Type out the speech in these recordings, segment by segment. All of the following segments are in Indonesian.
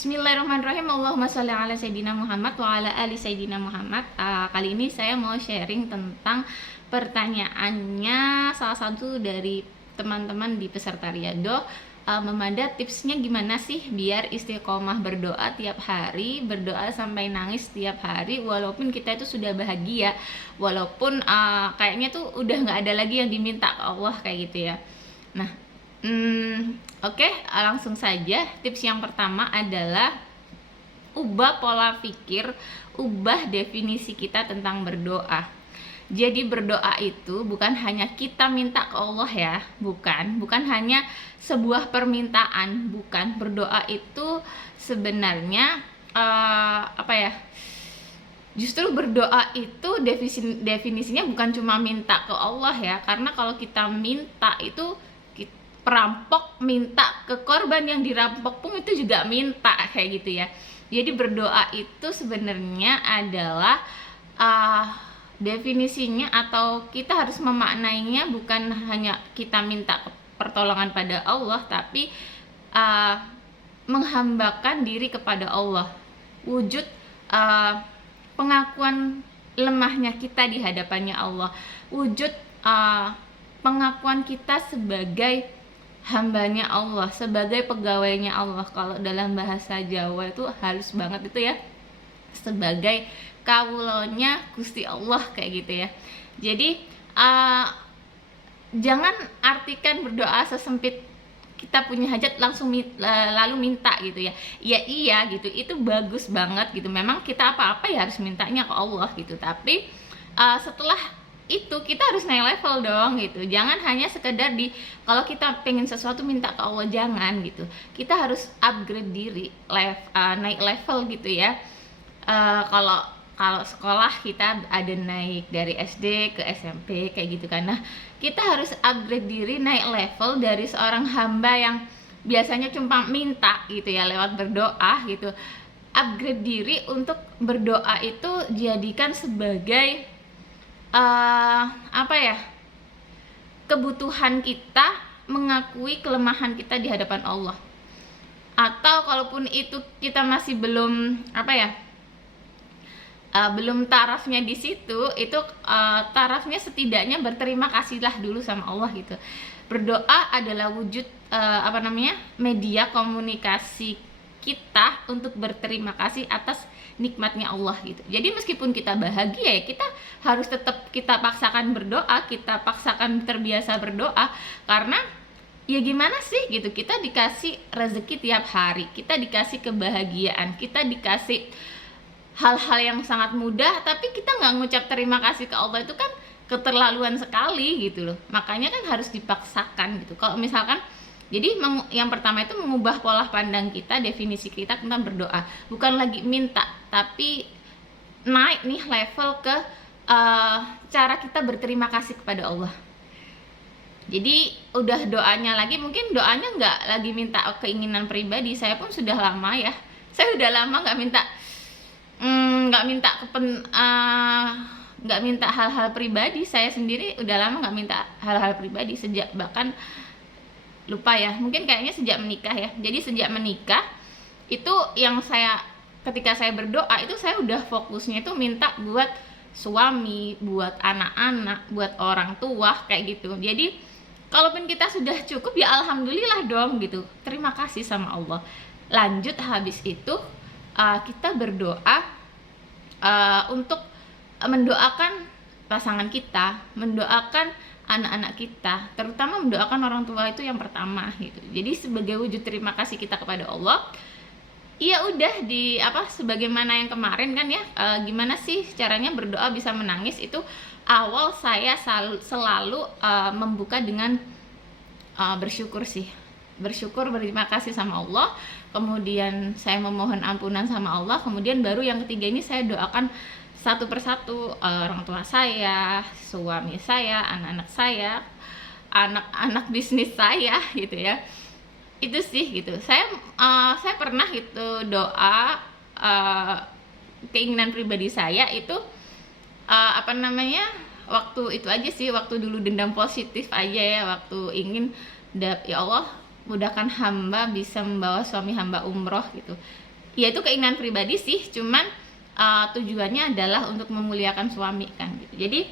Bismillahirrahmanirrahim. Allahumma sholli ala Sayyidina Muhammad wa ala ali Sayyidina Muhammad. Kali ini saya mau sharing tentang pertanyaannya salah satu dari teman-teman di peserta Riyadhah. Memada tipsnya gimana sih biar istiqomah berdoa tiap hari, berdoa sampai nangis tiap hari walaupun kita itu sudah bahagia, walaupun kayaknya tuh udah nggak ada lagi yang diminta ke Allah kayak gitu ya. Nah, oke, langsung saja. Tips yang pertama adalah ubah pola pikir, ubah definisi kita tentang berdoa. Jadi berdoa itu bukan hanya kita minta ke Allah ya, bukan hanya sebuah permintaan, bukan. Berdoa itu sebenarnya justru berdoa itu definisinya bukan cuma minta ke Allah ya, karena kalau kita minta itu perampok minta ke korban yang dirampok pun itu juga minta kayak gitu ya. Jadi berdoa itu sebenarnya adalah definisinya atau kita harus memaknainya bukan hanya kita minta pertolongan pada Allah, tapi menghambakan diri kepada Allah. Wujud pengakuan lemahnya kita di hadapannya Allah. Wujud pengakuan kita sebagai hambanya Allah, sebagai pegawainya Allah. Kalau dalam bahasa Jawa itu halus banget itu ya, sebagai kawulonya Gusti Allah kayak gitu ya. Jadi jangan artikan berdoa sesempit kita punya hajat langsung lalu minta gitu ya. Iya gitu, itu bagus banget gitu. Memang kita apa-apa ya harus mintanya ke Allah gitu. Tapi setelah itu kita harus naik level dong gitu. Jangan hanya sekedar kalau kita pengen sesuatu minta ke Allah, jangan gitu. Kita harus upgrade diri, naik level gitu ya. Kalau sekolah kita ada naik dari SD ke SMP kayak gitu kan. Nah, kita harus upgrade diri, naik level dari seorang hamba yang biasanya cuma minta gitu ya lewat berdoa gitu. Upgrade diri untuk berdoa itu jadikan sebagai kebutuhan kita, mengakui kelemahan kita di hadapan Allah. Atau kalaupun itu kita masih belum belum tarafnya di situ, itu tarafnya setidaknya berterima kasihlah dulu sama Allah gitu. Berdoa adalah wujud media komunikasi kita untuk berterima kasih atas nikmatnya Allah gitu. Jadi meskipun kita bahagia ya, kita harus tetap kita paksakan berdoa, kita paksakan terbiasa berdoa, karena ya gimana sih gitu, kita dikasih rezeki tiap hari, kita dikasih kebahagiaan, kita dikasih hal-hal yang sangat mudah, tapi kita nggak ngucap terima kasih ke Allah, itu kan keterlaluan sekali gitu loh. Makanya kan harus dipaksakan gitu. Kalau misalkan, jadi yang pertama itu mengubah pola pandang kita, definisi kita tentang berdoa. Bukan lagi minta, tapi naik nih level ke cara kita berterima kasih kepada Allah. Jadi udah doanya lagi, mungkin doanya nggak lagi minta keinginan pribadi. Saya pun sudah lama ya, saya udah lama nggak minta hal-hal pribadi. Saya sendiri udah lama nggak minta hal-hal pribadi, sejak bahkan lupa ya, mungkin kayaknya sejak menikah ya. Jadi sejak menikah itu ketika saya berdoa itu saya udah fokusnya itu minta buat suami, buat anak-anak, buat orang tua kayak gitu. Jadi kalaupun kita sudah cukup ya alhamdulillah dong gitu, terima kasih sama Allah. Lanjut habis itu kita berdoa untuk mendoakan pasangan kita, mendoakan anak-anak kita, terutama mendoakan orang tua itu yang pertama gitu. Jadi sebagai wujud terima kasih kita kepada Allah. Ya udah sebagaimana yang kemarin kan ya, gimana sih caranya berdoa bisa menangis, itu awal saya selalu membuka dengan bersyukur sih. Bersyukur, berterima kasih sama Allah, kemudian saya memohon ampunan sama Allah, kemudian baru yang ketiga ini saya doakan satu persatu, orang tua saya, suami saya, anak-anak saya, anak-anak bisnis saya gitu ya. Itu sih gitu. Saya pernah itu doa keinginan pribadi saya itu waktu itu aja sih, waktu dulu dendam positif aja ya, waktu ingin ya Allah mudahkan hamba bisa membawa suami hamba umroh gitu. Ya itu keinginan pribadi sih, cuman tujuannya adalah untuk memuliakan suami kan gitu. Jadi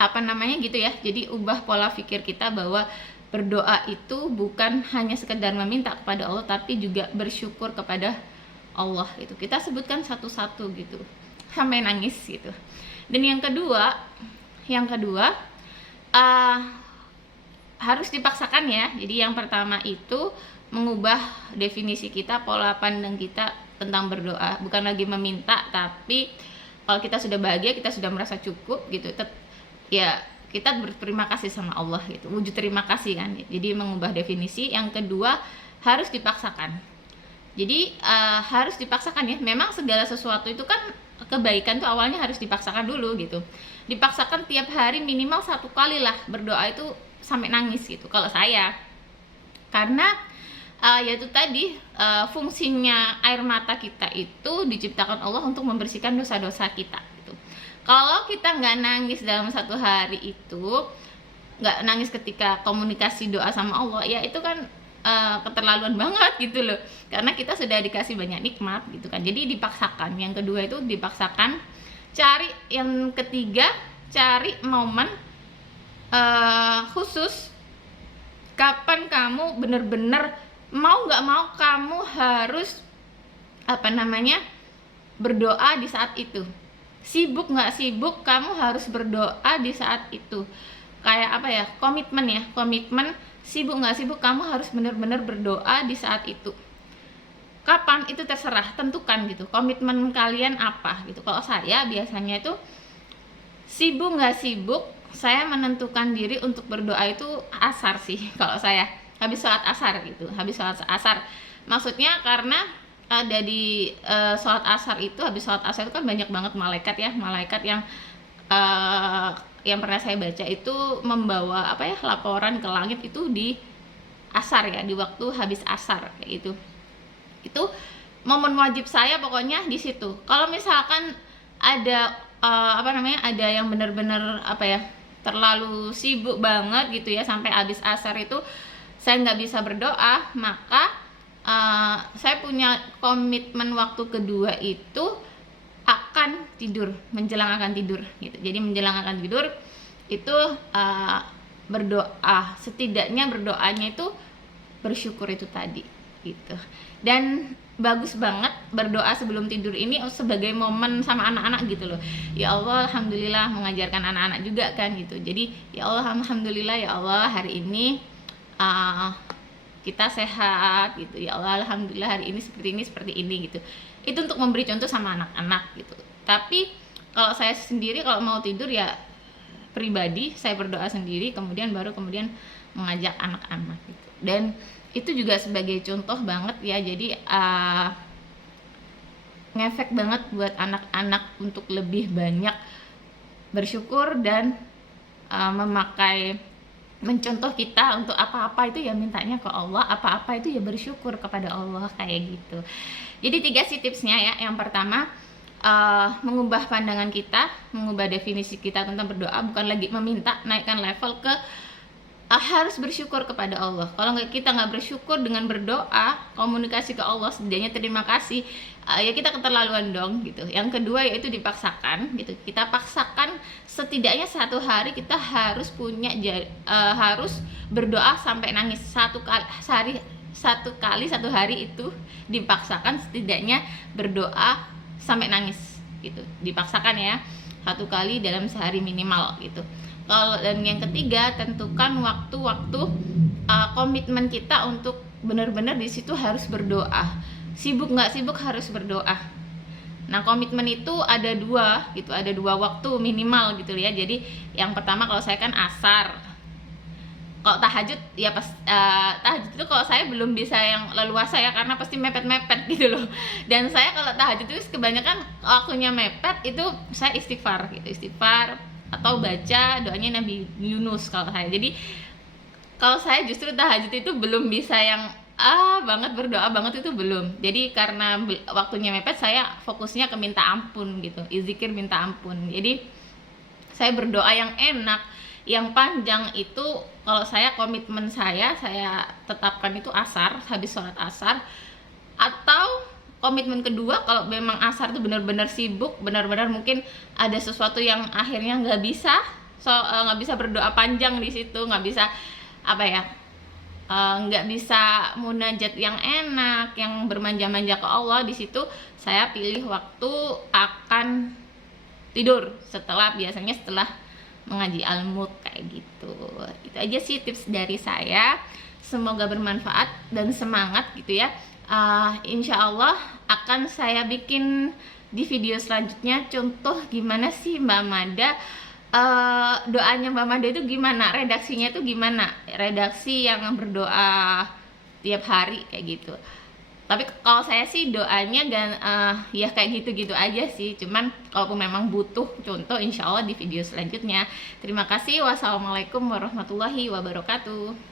apa namanya gitu ya, jadi ubah pola pikir kita bahwa berdoa itu bukan hanya sekedar meminta kepada Allah, tapi juga bersyukur kepada Allah gitu. Kita sebutkan satu-satu gitu sampai nangis gitu. Dan yang kedua harus dipaksakan ya. Jadi yang pertama itu mengubah definisi kita, pola pandang kita tentang berdoa. Bukan lagi meminta, tapi kalau kita sudah bahagia, kita sudah merasa cukup gitu, ya kita berterima kasih sama Allah gitu, wujud terima kasih kan. Jadi mengubah definisi. Yang kedua harus dipaksakan. Jadi harus dipaksakan ya. Memang segala sesuatu itu kan kebaikan tuh awalnya harus dipaksakan dulu gitu. Dipaksakan tiap hari minimal 1 kali lah berdoa itu sampai nangis gitu kalau saya. Karena yaitu tadi fungsinya air mata kita itu diciptakan Allah untuk membersihkan dosa-dosa kita gitu. Kalau kita nggak nangis dalam 1 hari itu, nggak nangis ketika komunikasi doa sama Allah, ya itu kan keterlaluan banget gitu loh. Karena kita sudah dikasih banyak nikmat gitu kan. Jadi dipaksakan. Yang kedua itu dipaksakan. Yang ketiga, cari momen khusus kapan kamu bener-bener mau nggak mau kamu harus berdoa di saat itu. Sibuk nggak sibuk, kamu harus berdoa di saat itu. Kayak komitmen. Sibuk nggak sibuk, kamu harus benar-benar berdoa di saat itu. Kapan itu terserah, tentukan gitu. Komitmen kalian apa gitu. Kalau saya biasanya itu sibuk nggak sibuk, saya menentukan diri untuk berdoa itu asar sih. Kalau saya habis sholat asar gitu, maksudnya karena ada di sholat asar itu, habis sholat asar itu kan banyak banget malaikat yang pernah saya baca itu membawa laporan ke langit itu di asar ya, di waktu habis asar kayak gitu. Itu momen wajib saya pokoknya di situ. Kalau misalkan ada ada yang benar-benar terlalu sibuk banget gitu ya, sampai habis asar itu saya nggak bisa berdoa, maka saya punya komitmen waktu kedua itu akan tidur, menjelang akan tidur gitu. Jadi menjelang akan tidur itu berdoa, setidaknya berdoanya itu bersyukur itu tadi gitu. Dan bagus banget berdoa sebelum tidur ini sebagai momen sama anak-anak gitu loh. Ya Allah, alhamdulillah mengajarkan anak-anak juga kan gitu. Jadi ya Allah, alhamdulillah ya Allah hari ini kita sehat gitu. Ya Allah, alhamdulillah hari ini seperti ini gitu. Itu untuk memberi contoh sama anak-anak gitu. Tapi kalau saya sendiri kalau mau tidur ya pribadi saya berdoa sendiri, kemudian mengajak anak-anak gitu. Dan itu juga sebagai contoh banget ya. Jadi ngefek banget buat anak-anak untuk lebih banyak bersyukur dan mencontoh kita untuk apa-apa itu ya mintanya ke Allah, apa-apa itu ya bersyukur kepada Allah kayak gitu. Jadi 3 sih tipsnya ya. Yang pertama mengubah pandangan kita, mengubah definisi kita tentang berdoa, bukan lagi meminta, naikkan level ke harus bersyukur kepada Allah. Kalau kita nggak bersyukur dengan berdoa, komunikasi ke Allah, setidaknya terima kasih, ya kita keterlaluan dong gitu. Yang kedua yaitu dipaksakan gitu. Kita paksakan setidaknya 1 hari kita harus harus berdoa sampai nangis 1 kali satu hari itu dipaksakan setidaknya berdoa sampai nangis gitu. Dipaksakan ya 1 kali dalam sehari minimal gitu. Dan yang ketiga, tentukan waktu-waktu komitmen kita untuk benar-benar di situ harus berdoa. Sibuk nggak sibuk harus berdoa. Nah, komitmen itu ada 2 gitu, ada 2 waktu minimal gitu ya. Jadi yang pertama kalau saya kan asar. Kalau tahajud ya tahajud itu kalau saya belum bisa yang leluasa ya, karena pasti mepet-mepet gitu loh. Dan saya kalau tahajud itu kebanyakan waktunya mepet itu saya istighfar gitu, atau baca doanya Nabi Yunus kalau saya. Jadi kalau saya justru tahajud itu belum bisa yang banget berdoa banget, itu belum. Jadi karena waktunya mepet, saya fokusnya ke minta ampun gitu, zikir minta ampun. Jadi saya berdoa yang enak, Yang panjang itu kalau saya komitmen saya tetapkan itu asar, habis sholat asar. Atau komitmen kedua, kalau memang asar itu benar-benar sibuk, benar-benar mungkin ada sesuatu yang akhirnya nggak bisa berdoa panjang di situ, nggak bisa nggak bisa munajat yang enak, yang bermanja-manja ke Allah, di situ saya pilih waktu akan tidur biasanya setelah mengaji al-mulk kayak gitu. Itu aja sih tips dari saya, semoga bermanfaat dan semangat gitu ya. Insya Allah akan saya bikin di video selanjutnya contoh gimana sih Mbak Mada doanya Mbak Mada itu gimana, redaksinya itu gimana, redaksi yang berdoa tiap hari kayak gitu. Tapi kalau saya sih doanya ya kayak gitu-gitu aja sih. Cuman kalaupun memang butuh contoh, insya Allah di video selanjutnya. Terima kasih. Wassalamualaikum warahmatullahi wabarakatuh.